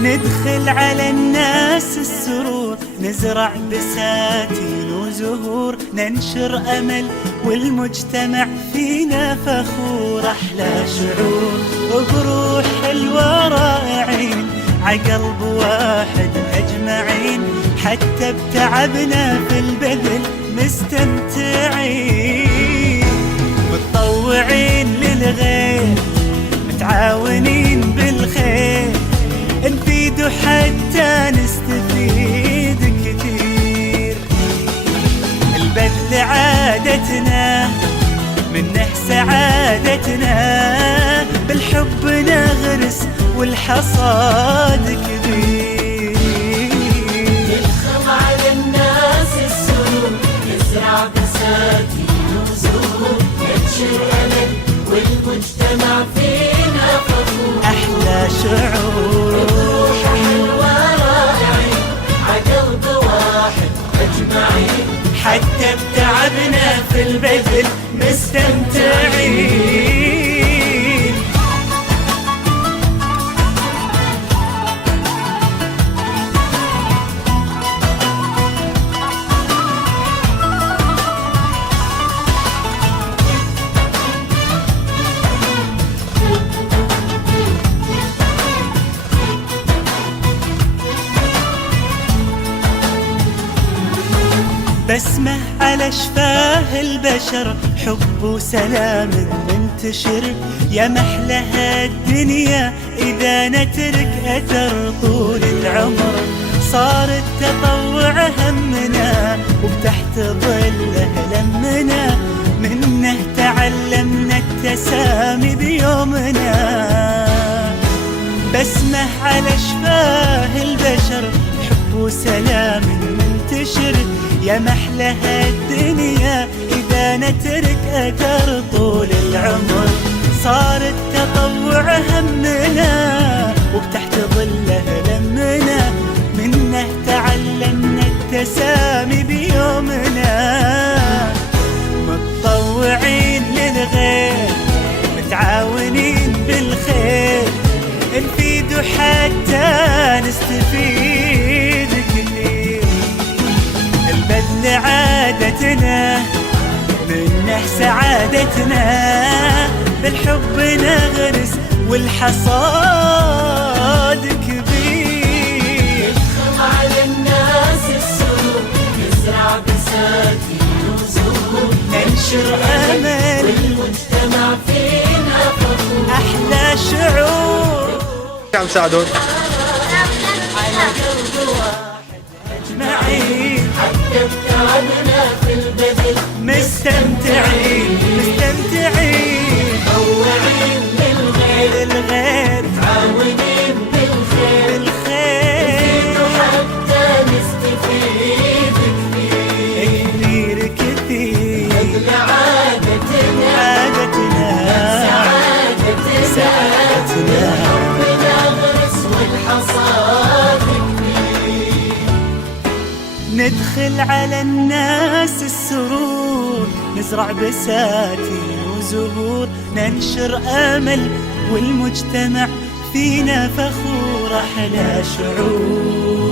ندخل على الناس السرور، نزرع بساتين وزهور، ننشر أمل والمجتمع فينا فخور. أحلى شعور وبروح حلوة رائعين، عقلب واحد أجمعين، حتى بتعبنا في البذل مستمتعين. متطوعين للغير، متعاونين بالخير، نفيد حتى نستفيد كثير. البذل عادتنا، منه سعادتنا، بالحب نغرس والحصاد كبير. ندخل على الناس السرور، نزرع بساتين وزهور، ننشر أمل والمجتمع فينا فخور. أحلى شعور روح حلوة رائعين، عقلب واحد أجمعين، حتى بتعبنا في البذل مستمتعين. بسمة على شفاه البشر، حب وسلام منتشر، يا محلها الدنيا إذا نترك أثر طول العمر. صار التطوع همنا وبتحت ظله لمنا، منه تعلمنا التسامي بيومنا. بسمة على شفاه البشر، حب وسلام منتشر، يا محلها الدنيا إذا نترك أثر طول العمر. صار التطوع همنا وبتحت ظله لمنا، منه تعلمنا التسامي بيومنا. متطوعين للغير، متعاونين بالخير، نفيد حتى نستفيد كثير. البذل عادتنا، منه سعادتنا، بالحب نغرس والحصاد كبير. ندخل على الناس السرور، نزرع بساتين وزهور، ننشر أمل والمجتمع فينا فخور. أحلى شعور عم سعدون على قلب واحد أجمعين، حتى بتعبنا في البذل مستمتعين مستمتعين. متطوعين للغير، للغير متعاونين بالخير، بالخير حتى نستفيد كثير. كثير كثير. بذل عادتنا، عادتنا سعادتنا، بنغرس والحصاد كبير. ندخل على الناس السرور، نزرع بساتين وزهور، ننشر أمل والمجتمع فينا فخور. أحلى شعور